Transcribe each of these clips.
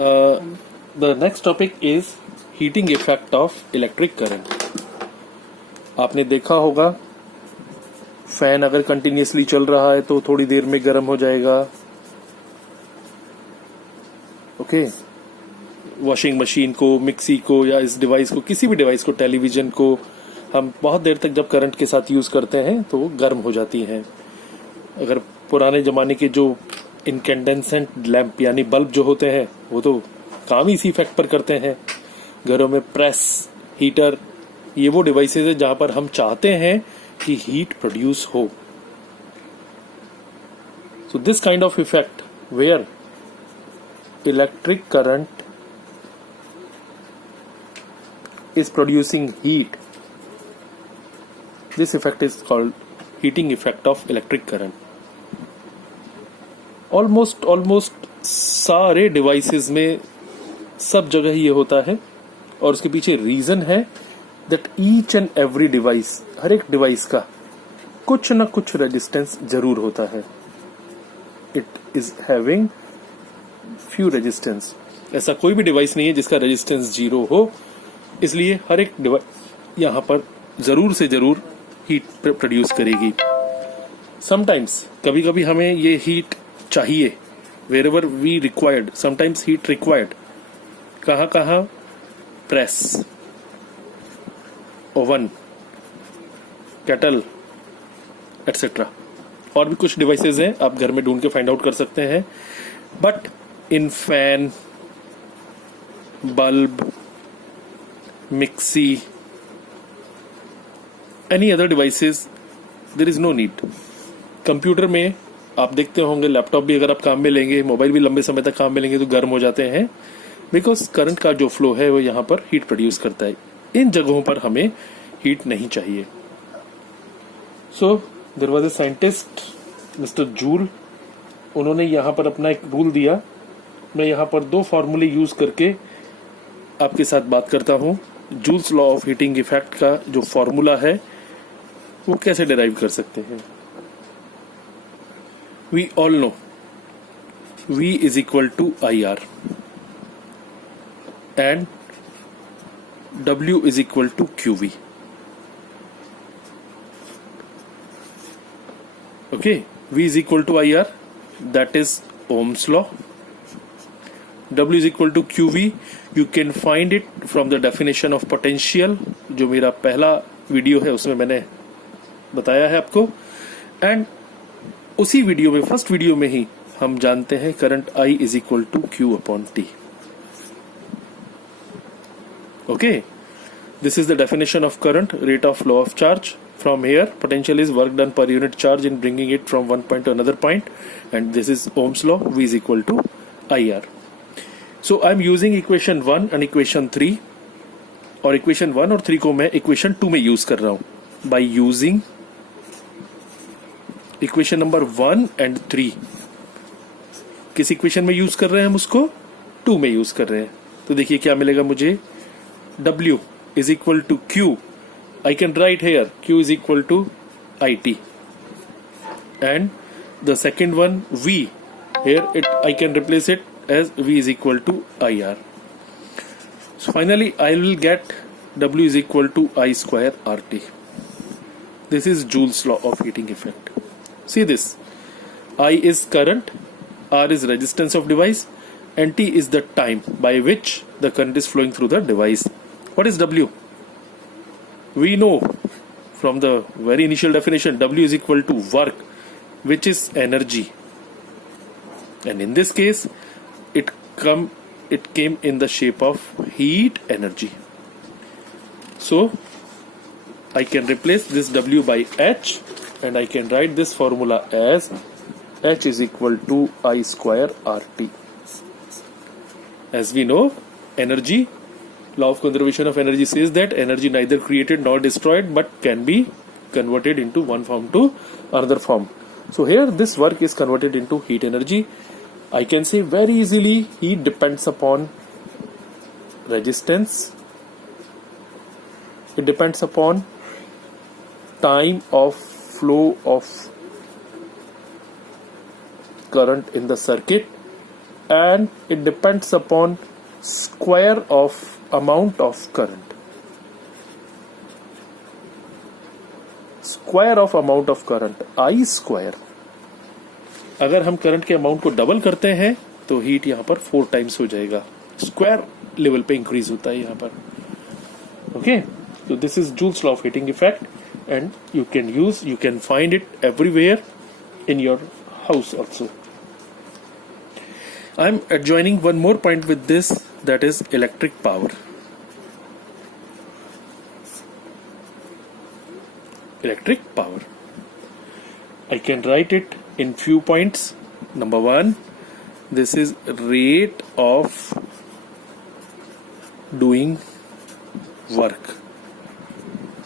The next topic is heating effect of electric current. आपने देखा होगा फैन अगर कंटिन्यूसली चल रहा है तो थोड़ी देर में गर्म हो जाएगा. ओके, वॉशिंग मशीन को, मिक्सी को या इस डिवाइस को, किसी भी डिवाइस को, टेलीविजन को हम बहुत देर तक जब करंट के साथ यूज करते हैं तो वो गर्म हो जाती हैं. अगर पुराने जमाने के जो इनकेंडेंसेंट लैंप यानी बल्ब जो होते हैं वो तो काम ही इसी इफेक्ट पर करते हैं. घरों में प्रेस, हीटर, ये वो डिवाइसेस है जहां पर हम चाहते हैं कि हीट प्रोड्यूस हो. So this kind of effect where electric current is producing heat, this effect is called heating effect of electric current. Almost सारे डिवाइसेस में सब जगह ये होता है और उसके पीछे रीजन है that each and every device, हर एक डिवाइस का कुछ ना कुछ रेजिस्टेंस जरूर होता है. It is having few resistance. ऐसा कोई भी डिवाइस नहीं है जिसका रेजिस्टेंस जीरो हो. इसलिए हर एक डिवाइस यहां पर जरूर से जरूर हीट प्रोड्यूस करेगी. समटाइम्स, कभी कभी हमें ये हीट चाहिए, wherever we required, sometimes heat required. कहां कहां? Press, oven, kettle etcetera. और भी कुछ डिवाइसेस हैं, आप घर में ढूंढ के फाइंड आउट कर सकते हैं. But in fan, bulb, mixie, any other devices, there is no need. Computer में आप देखते होंगे, लैपटॉप भी अगर आप काम में लेंगे, मोबाइल भी लंबे समय तक काम में लेंगे तो गर्म हो जाते हैं, बिकॉज करंट का जो फ्लो है वो यहां पर हीट प्रोड्यूस करता है. इन जगहों पर हमें हीट नहीं चाहिए. So there was a scientist mister Joule. उन्होंने यहां पर अपना एक रूल दिया. मैं यहां पर दो फॉर्मूले यूज करके आपके साथ बात करता हूं. Joules law of heating effect का जो फॉर्मूला है वो कैसे डिराइव कर सकते हैं. We all know V is equal to IR and W is equal to QV. Okay, V is equal to IR, that is Ohm's law. W is equal to QV, you can find it from the definition of potential, जो मेरा पहला video है उसमें मैंने बताया है आपको. And उसी वीडियो में, फर्स्ट वीडियो में ही हम जानते हैं current I is equal to Q upon T. Okay, this is the definition of current, rate of flow of charge. From here, potential is work done per unit charge in bringing it from one point to another point, and this is Ohm's law. V is equal to IR. So I'm using equation 1 and equation 3, और equation 1 और 3 को मैं equation 2 में use कर रहा हूं. By using equation number 1 and 3, किस equation में यूज कर रहे हैं हम उसको? 2 में यूज कर रहे हैं. तो देखिए क्या मिलेगा मुझे. W is equal to Q. I can write here Q is equal to IT, and the second one V, here I can replace it as V is equal to IR. So finally I will get W is equal to I square RT. This is Joule's law of heating effect. See this, I is current, R is resistance of device, and T is the time by which the current is flowing through the device. What is W? We know from the very initial definition, W is equal to work, which is energy. And in this case, it came in the shape of heat energy. So I can replace this W by H, and I can write this formula as H is equal to I square RT. As we know, energy, law of conservation of energy says that energy neither created nor destroyed but can be converted into one form to another form. So here this work is converted into heat energy. I can say very easily heat depends upon resistance. It depends upon time of flow of current in the circuit, and it depends upon square of amount of current. Square of amount of current, I square. अगर हम current के amount को double करते हैं तो heat यहाँ पर 4 times हो जाएगा. स्क्वायर लेवल पे इंक्रीज होता है यहाँ पर. Okay, so this is Joule's law of heating effect, and you can find it everywhere in your house also. I am adjoining one more point with this, that is electric power. Electric power, I can write it in few points. Number 1, this is rate of doing work.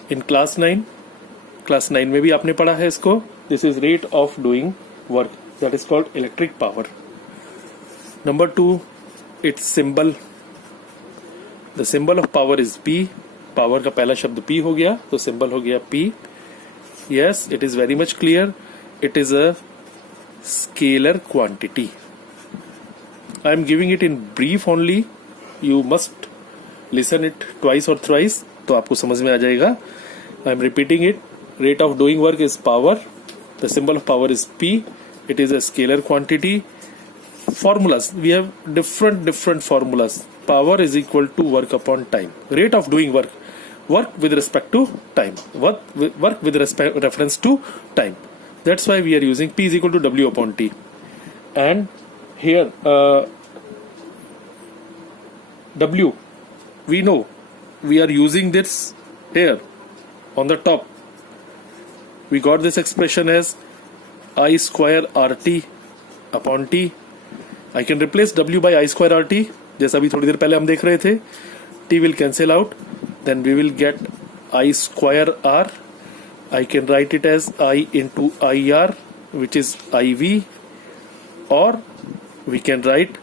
In class 9 में भी आपने पढ़ा है इसको. This is rate of doing work, that is called electric power. Number 2, its symbol. The symbol of power is P. Power का पहला शब्द P हो गया तो symbol हो गया P. Yes, it is very much clear. It is a scalar quantity. I am giving it in brief only. You must listen it twice or thrice तो आपको समझ में आ जाएगा. I am repeating it. Rate of doing work is power. The symbol of power is P. It is a scalar quantity. Formulas, we have different formulas. Power is equal to work upon time. Rate of doing work with respect to time, work with reference to time. That's why we are using P is equal to W upon T. And here W, we know we are using this here on the top. We got this expression as I square RT upon T. I can replace W by I square RT, जैसा भी थोड़ी देर पहले हम देख रहे थे. T will cancel out, then we will get I square R. I can write it as I into IR, which is IV, or we can write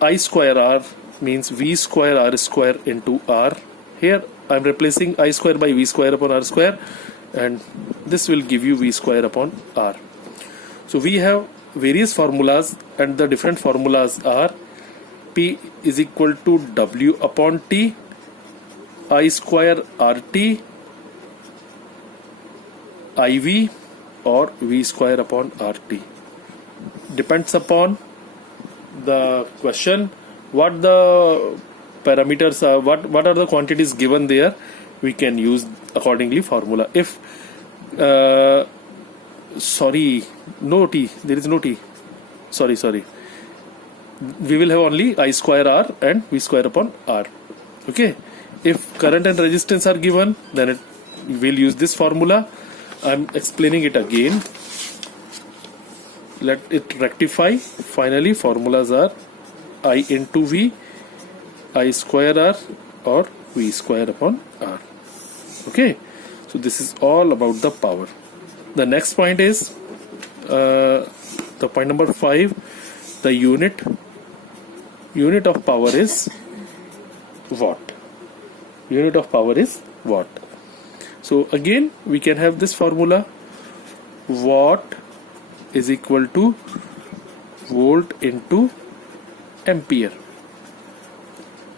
I square R means V square R square into R. Here I am replacing I square by V square upon R square, and this will give you V square upon R. So we have various formulas, and the different formulas are P is equal to W upon T, I square RT, IV, or V square upon RT. Depends upon the question, what the parameters are, what are the quantities given there, we can use accordingly formula. If no T, there is no T, sorry, we will have only I square R and V square upon R. Okay, if current and resistance are given, then we will use this formula. I am explaining it again, let it rectify. Finally, formulas are I into V, I square R, or V square upon R. Okay, so this is all about the power. The next point is the point number 5. The unit of power is watt. Unit of power is watt. So again we can have this formula, watt is equal to volt into ampere.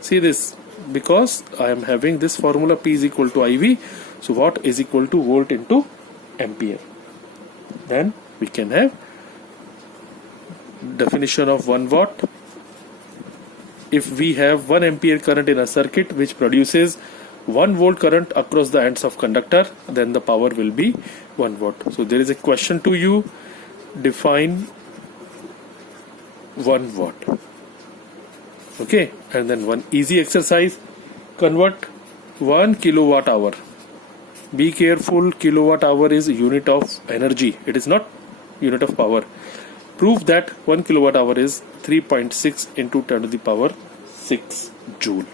See this, because I am having this formula, P is equal to IV, so watt is equal to volt into ampere. Then we can have definition of 1 watt. If we have 1 ampere current in a circuit which produces 1 volt current across the ends of conductor, then the power will be 1 watt. So there is a question to you, define 1 watt. Okay, and then one easy exercise, convert 1 kilowatt hour. Be careful, kilowatt hour is unit of energy, it is not unit of power. Prove that 1 kilowatt hour is 3.6 into 10 to the power 6 joule.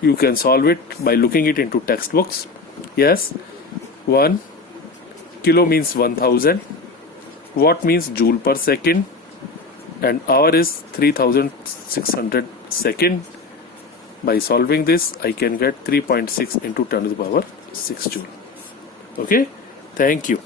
You can solve it by looking it into textbooks. Yes, 1 kilo means 1000, watt means joule per second, and hour is 3600 second. By solving this, I can get 3.6 into 10 to the power 6 joule. Okay, thank you.